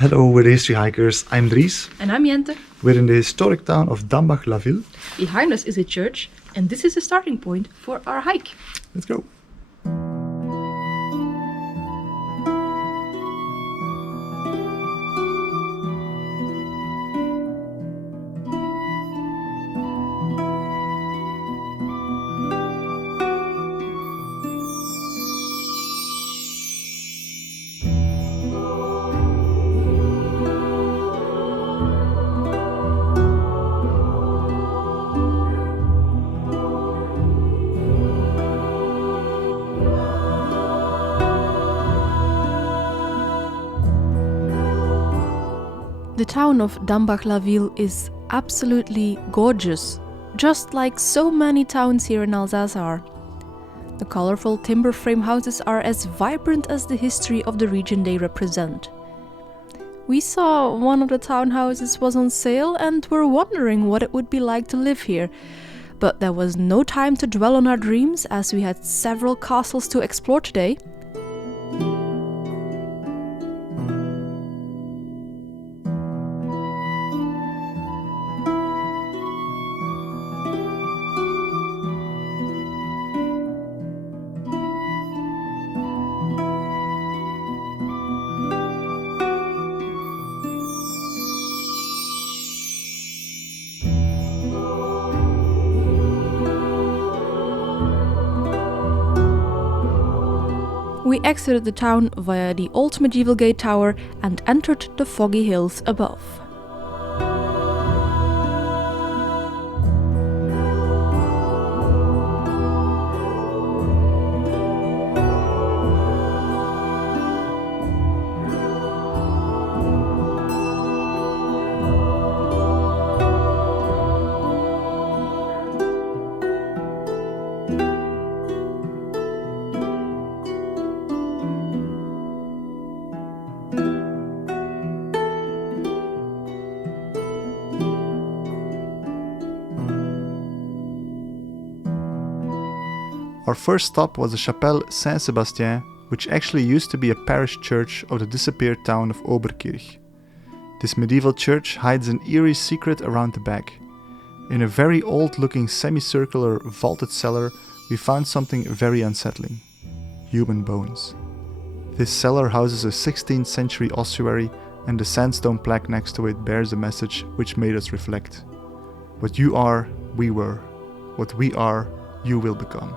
Hello, we're the History Hikers. I'm Dries. And I'm Jente. We're in the historic town of Dambach-la-Ville. Behind us is a church, and this is the starting point for our hike. Let's go. The town of Dambach-la-Ville is absolutely gorgeous, just like so many towns here in Alsace are. The colorful timber frame houses are as vibrant as the history of the region they represent. We saw one of the townhouses was on sale and were wondering what it would be like to live here. But there was no time to dwell on our dreams as we had several castles to explore today. We exited the town via the old medieval gate tower and entered the foggy hills above. Our first stop was the Chapelle Saint-Sébastien, which actually used to be a parish church of the disappeared town of Oberkirch. This medieval church hides an eerie secret around the back. In a very old-looking semicircular vaulted cellar, we found something very unsettling: human bones. This cellar houses a 16th century ossuary, and the sandstone plaque next to it bears a message which made us reflect. What you are, we were. What we are, you will become.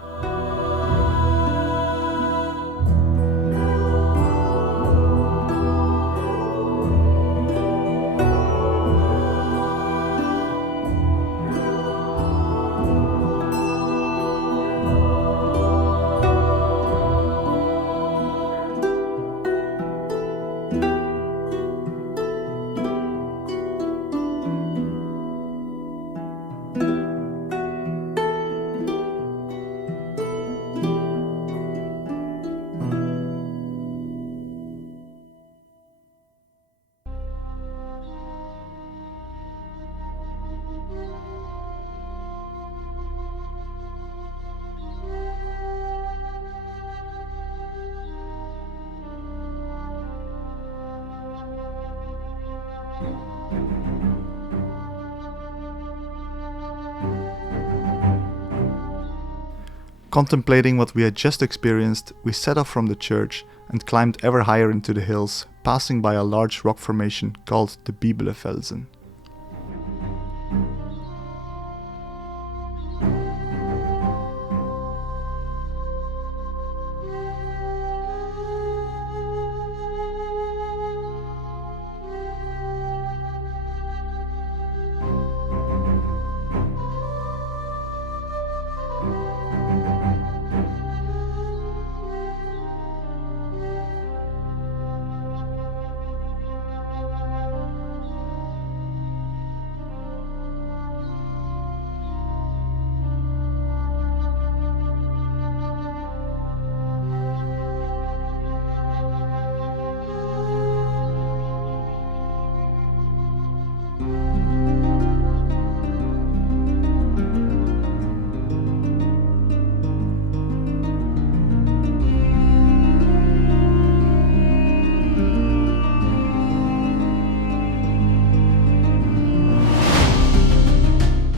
Contemplating what we had just experienced, we set off from the church and climbed ever higher into the hills, passing by a large rock formation called the Bibelefelsen.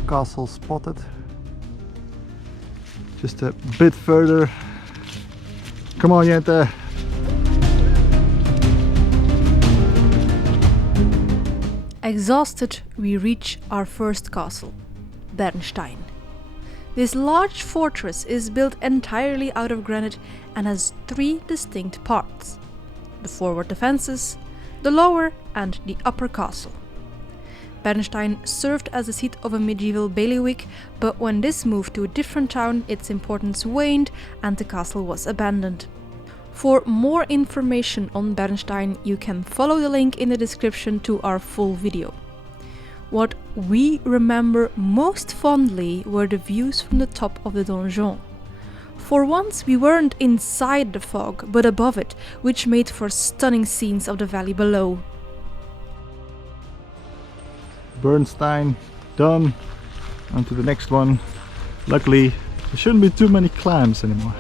castle spotted. Just a bit further. Come on, Jente! Exhausted, we reach our first castle, Bernstein. This large fortress is built entirely out of granite and has 3 distinct parts: the forward defenses, the lower and the upper castle. Bernstein served as the seat of a medieval bailiwick, but when this moved to a different town, its importance waned and the castle was abandoned. For more information on Bernstein, you can follow the link in the description to our full video. What we remember most fondly were the views from the top of the donjon. For once we weren't inside the fog, but above it, which made for stunning scenes of the valley below. Bernstein done. On to the next one. Luckily, there shouldn't be too many climbs anymore.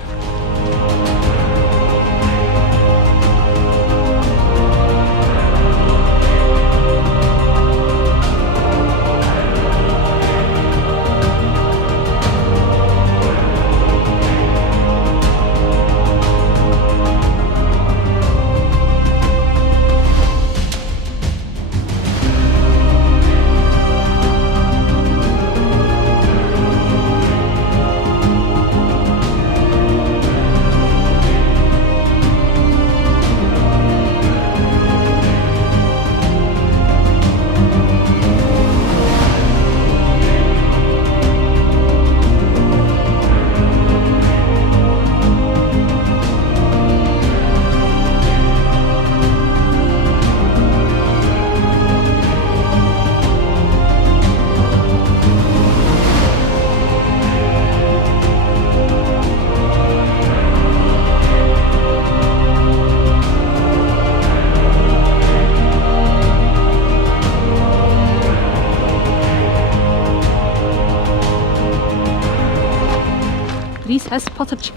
Dries has spotted.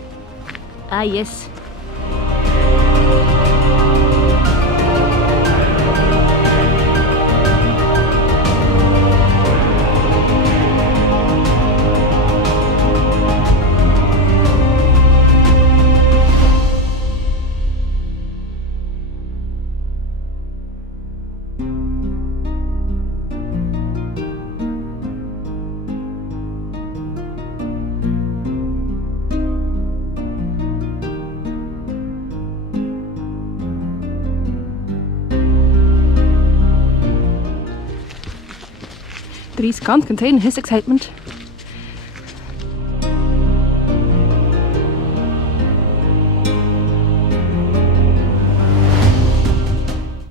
Ah, yes. Dries can't contain his excitement.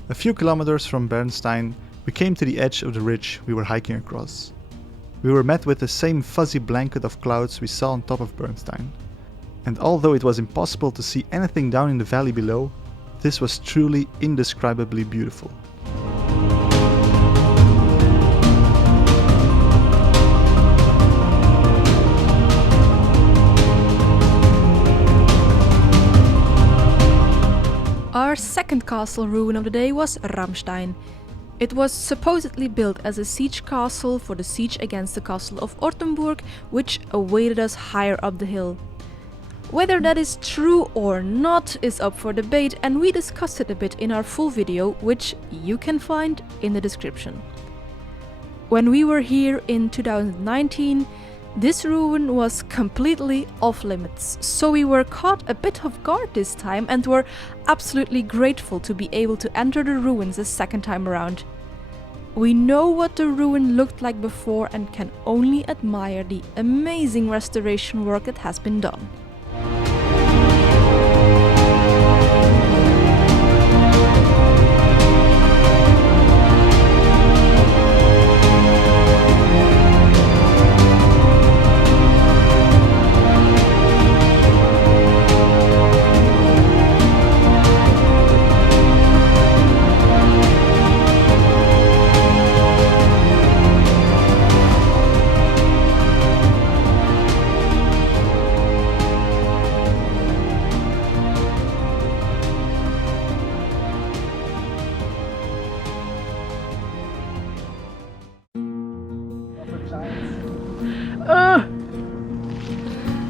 A few kilometers from Bernstein, we came to the edge of the ridge we were hiking across. We were met with the same fuzzy blanket of clouds we saw on top of Bernstein. And although it was impossible to see anything down in the valley below, this was truly indescribably beautiful. Our second castle ruin of the day was Ramstein. It was supposedly built as a siege castle for the siege against the castle of Ortenburg, which awaited us higher up the hill. Whether that is true or not is up for debate, and we discussed it a bit in our full video, which you can find in the description. When we were here in 2019, this ruin was completely off limits, so we were caught a bit off guard this time and were absolutely grateful to be able to enter the ruins a second time around. We know what the ruin looked like before and can only admire the amazing restoration work that has been done.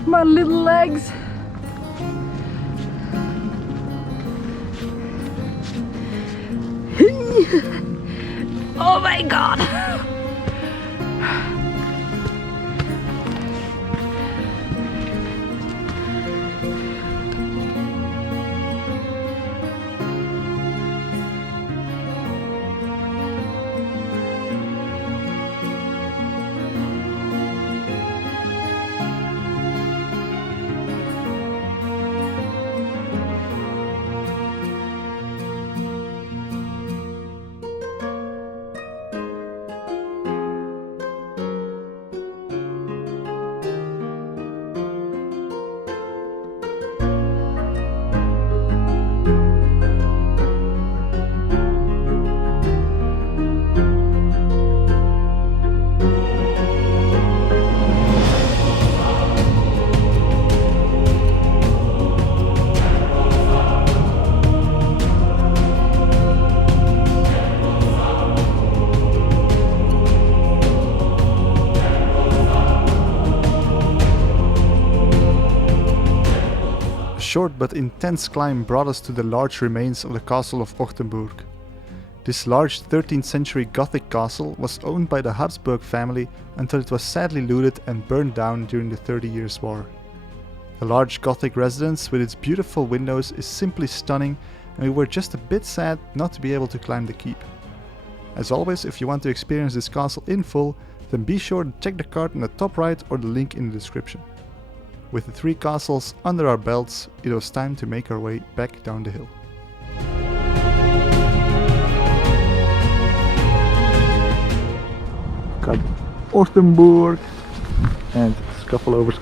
My little legs. Oh my god! A short but intense climb brought us to the large remains of the castle of Ortenburg. This large 13th century Gothic castle was owned by the Habsburg family until it was sadly looted and burned down during the 30 Years' War. The large Gothic residence with its beautiful windows is simply stunning, and we were just a bit sad not to be able to climb the keep. As always, if you want to experience this castle in full, then be sure to check the card on the top right or the link in the description. With the 3 castles under our belts, it was time to make our way back down the hill. Got Ortenburg and scuffle over.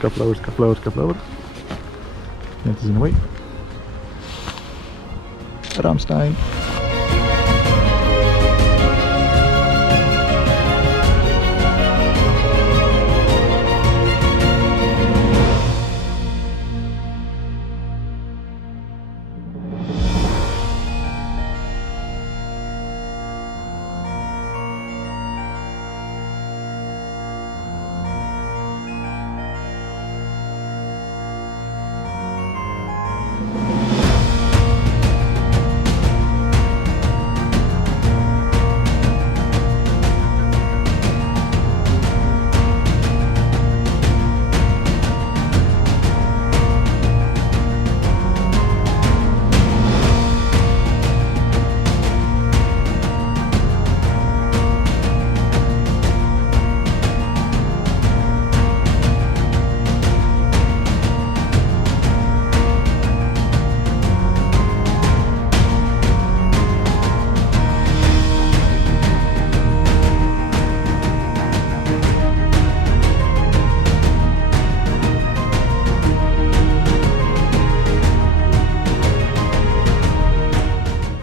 Net is in the way. Ramstein.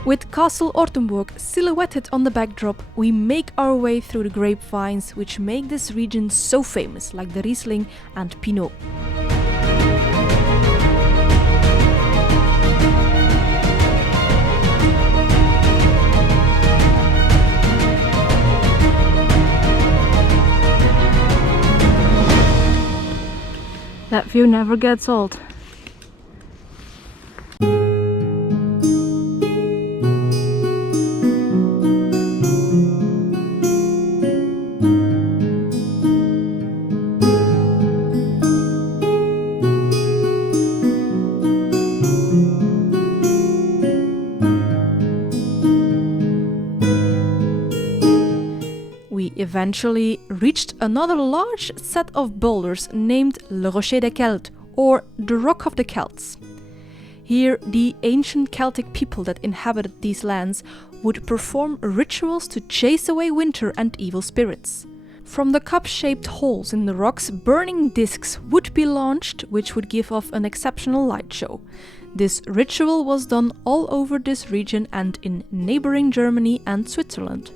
With Castle Ortenburg silhouetted on the backdrop, we make our way through the grapevines which make this region so famous, like the Riesling and Pinot. That view never gets old. We eventually reached another large set of boulders named Le Rocher des Celtes, or the Rock of the Celts. Here, the ancient Celtic people that inhabited these lands would perform rituals to chase away winter and evil spirits. From the cup-shaped holes in the rocks, burning discs would be launched, which would give off an exceptional light show. This ritual was done all over this region and in neighboring Germany and Switzerland.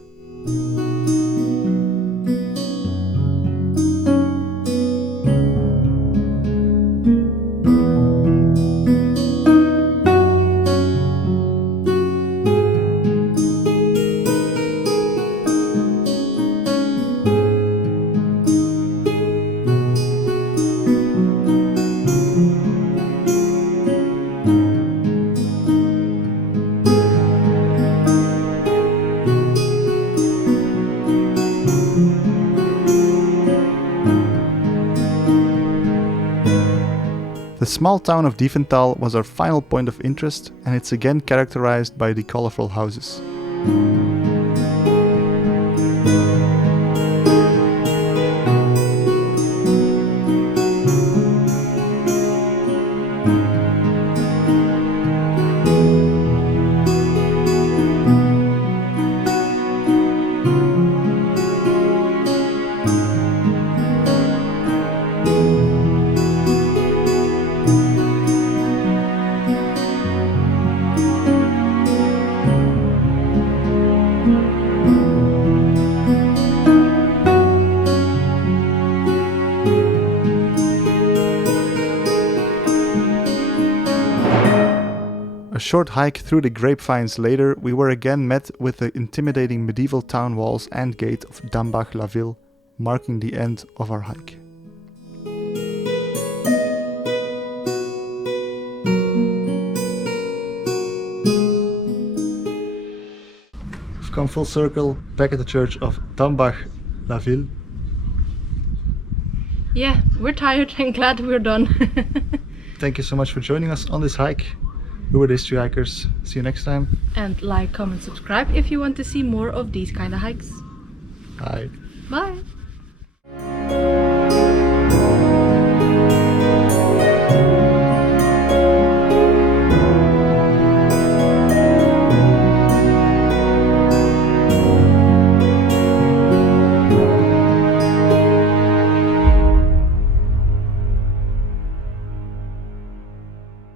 The small town of Diefenthal was our final point of interest, and it's again characterized by the colorful houses. A short hike through the grapevines later, we were again met with the intimidating medieval town walls and gate of Dambach-la-Ville, marking the end of our hike. We've come full circle, back at the church of Dambach-la-Ville. Yeah, we're tired and glad we're done. Thank you so much for joining us on this hike. We were the History Hikers. See you next time. And like, comment, subscribe if you want to see more of these kind of hikes. Bye. Bye!